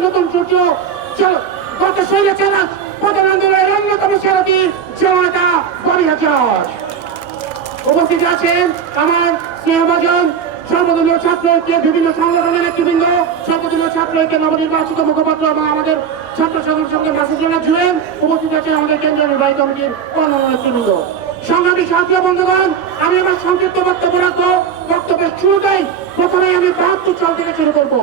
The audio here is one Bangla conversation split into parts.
নতুন সূর্য চ- গত শৈলে চালাক প্রধান আন্দোলনের অন্যতম সেরাটি জনতা বলি হাজার। উপস্থিত আছেন আমার স্নেহভাজন সর্বদলীয় ছাত্র ঐক্যের বিভিন্ন সংগঠনের নেতৃবৃন্দ সর্বদলীয় ছাত্র ঐক্যের নবনির্বাচিত মুখপাত্র এবং আমাদের ছাত্র সংগঠন সঙ্গে মাসুদুল্লাহ জুয়েল উপস্থিত আছেন আমাদের কেন্দ্রীয় নির্বাহী কমিটির অন্যান্য নেতৃবৃন্দ। সংগ্রামী সাথী বন্ধুগণ, আমি আমার সংক্ষিপ্ত বক্তব্য রাখব। বক্তব্যের শুরুতেই প্রথমেই আমি বাহাত্তর সাল থেকে শুরু করব।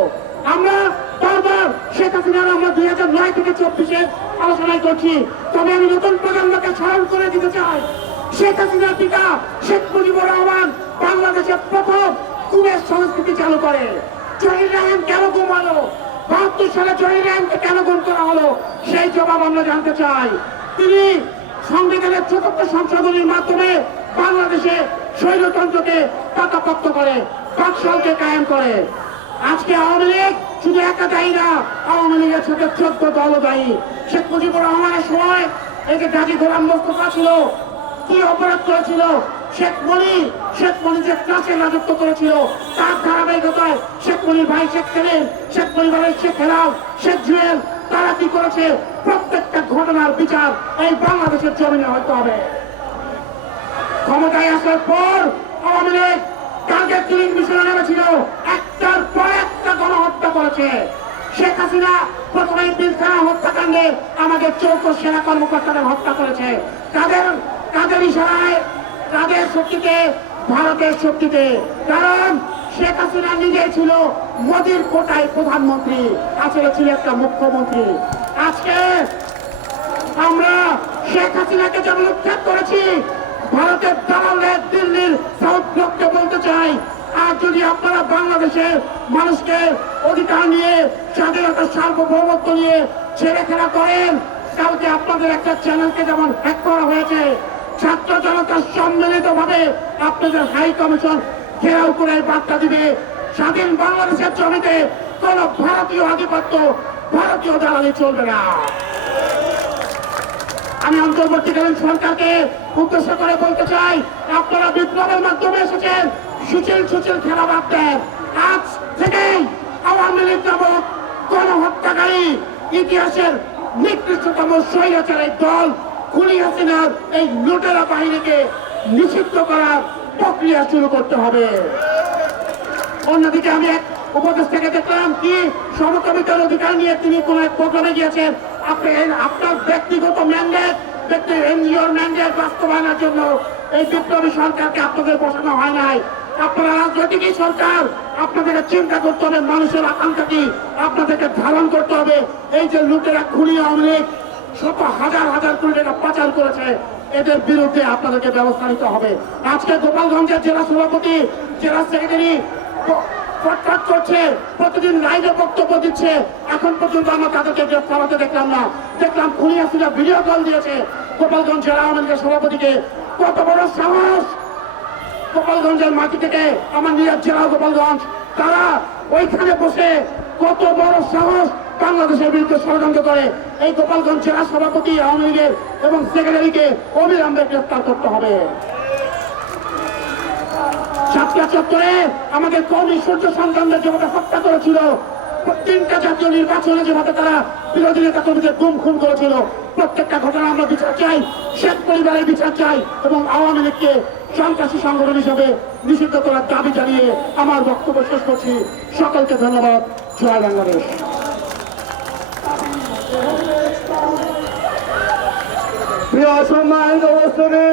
আমরা বারবার শেখ হাসিনার আমরা দুই হাজার নয় থেকে চব্বিশের আলোচনায় করছি তবে আমি নতুন প্রজন্মকে স্মরণ করে দিতে চাই। শেখ হাসিনার পিতা শেখ মুজিবুর রহমান বাংলাদেশের প্রথম কুমের সংস্কৃতি চালু করে। জহির রায়ন কেন গুম হলো? বাহাত্তর সালে জহির রায়নকে কেন গুম করা হলো? সেই জবাব আমরা জানতে চাই। তিনি সংবিধানের চতুর্থ সংশোধনীর মাধ্যমে বাংলাদেশে স্বৈরতন্ত্রকে পাকাপোক্ত করে, বাকশালকে কায়েম করে। আজকে আওয়ামী লীগ শুধু একা দায়ী না, আওয়ামী লীগের সাথে চোদ্দ দল দায়ী। শেখ মুজিবুর রহমানের সময় যে গাজী গোলাম মোস্তফা ছিল, কি অপরাধ করেছিল? শেখ মনি শেখ মনি যে ক্লাসে রাজত্ব করেছিল, তার ধারাবাহিকতায় শেখ মনির ভাই শেখ সেলিম, শেখ পরিবারের শেখ হেলাল, শেখ জুয়েল, তারা কি করেছে? ঘটনার বিচার এই বাংলাদেশের জমিনে হতে হবে। ক্ষমতায় আসার পর আওয়ামী লীগ টার্গেট কিলিং মিশনে নেমেছিল, একটার পর একটা গণহত্যা করেছে। শেখ হাসিনা প্রথমে পিলখানা হত্যাকাণ্ডে আমাদের চৌক সেনা কর্মকর্তাদের হত্যা করেছে। তাদের কাদের ইশারায়? কাদের শক্তিতে? ভারতের শক্তিতে। কারণ শেখ হাসিনা নিজে ছিল মোদির কোটায় প্রধানমন্ত্রী আসলে ছিল একটা মুখ্যমন্ত্রী। আজকে হাসিনাকে যেমন উচ্ছেদ করেছি, ভারতের দালালের দিল্লির সাউথ ব্লককে বলতে চাই আর যদি আপনারা বাংলাদেশের মানুষকে অধিকার নিয়ে, স্বাধীনতার সার্বভৌমত্ব নিয়ে ছেড়ে খেলা করেন, কালকে আপনাদের একটা চ্যানেলকে যেমন হ্যাক করা হয়েছে, ছাত্র জনতা সম্মিলিত ভাবে আপনাদের হাই কমিশন ঘেরাও করে বার্তা দিবে। স্বাধীন বাংলাদেশের জমিতে কোন ভারতীয় আধিপত্য, ভারতীয় দালালি চলবে না। আমি অন্তর্বর্তীকালীন সরকারকে উদ্দেশ্য করে বলতে চাই, আপনারা বিপ্লবের মাধ্যমে এসেছেন, সুচিল সুচিল খেলা দেন আজ থেকেই আওয়ামী লীগ নামক গণহত্যাকারী ইতিহাসের নিকৃষ্টতম স্বৈরাচারের দল খুনি হাসিনার এই লুটেরা বাহিনীকে নিষিদ্ধ করার প্রক্রিয়া শুরু করতে হবে। অন্যদিকে আমি এক উপদেষ্টাকে দেখলাম কি? সমকামিতার অধিকার নিয়ে তিনি কোন এক প্রোগ্রামে গিয়েছেন। আপনি আপনার ব্যক্তিগত ম্যান্ডেট এনজিওর ম্যান্ডেট বাস্তবায়নের জন্য এই বিপ্লবী সরকারকে আপনাদের বসানো হয় নাই। আপনারা রাজনৈতিক এই সরকার, আপনাদেরকে চিন্তা করতে হবে, মানুষের আকাঙ্ক্ষা কি? আপনাদেরকে ধারণ করতে হবে। এই যে লুটেরা খুনি আওয়ামী লীগ, শত হাজার হাজার কোটি টাকা পাচার করেছে, এদের বিরুদ্ধে আপনাদেরকে ব্যবস্থা নিতে হবে। আজকে গোপালগঞ্জের জেলা সভাপতি, জেলা সেক্রেটারি ফটফট করছে, প্রতিদিন লাইভে বক্তব্য দিচ্ছে। এখন পর্যন্ত আমরা তাদেরকে গ্রেফতার হতে দেখলাম না। দেখলাম খুনি হাসিনা ভিডিও কল দিয়েছে। গোপালগঞ্জ জেলা আওয়ামী লীগের সভাপতিকে। কত বড় সাহস! গোপালগঞ্জের মাটি থেকে আমার নিজের জেলা গোপালগঞ্জ। তারা ওইখানে বসে কত বড় সাহস বাংলাদেশের বিরুদ্ধে ষড়যন্ত্র করে। এই গোপালগঞ্জ জেলা সভাপতি আওয়ামী লীগের এবং সেক্রেটারিকে অবিলম্বে গ্রেফতার করতে হবে। সাতটা চত্বরে আমাদের কর্মী সূর্য সন্তানদের যেভাবে হত্যা করেছিল, তিনটা জাতীয় নির্বাচনে যেভাবে তারা বিরোধী নেতা কর্মীদের গুম খুন করেছিল, প্রত্যেকটা ঘটনা আমরা বিচার চাই, শেখ পরিবারের বিচার চাই এবং আওয়ামী লীগকে সন্ত্রাসী সংগঠন হিসেবে নিষিদ্ধ করার দাবি জানিয়ে আমার বক্তব্য শেষ করছি। সকলকে ধন্যবাদ। জয় বাংলাদেশ। প্রিয় সম্মানিত উপস্থিতি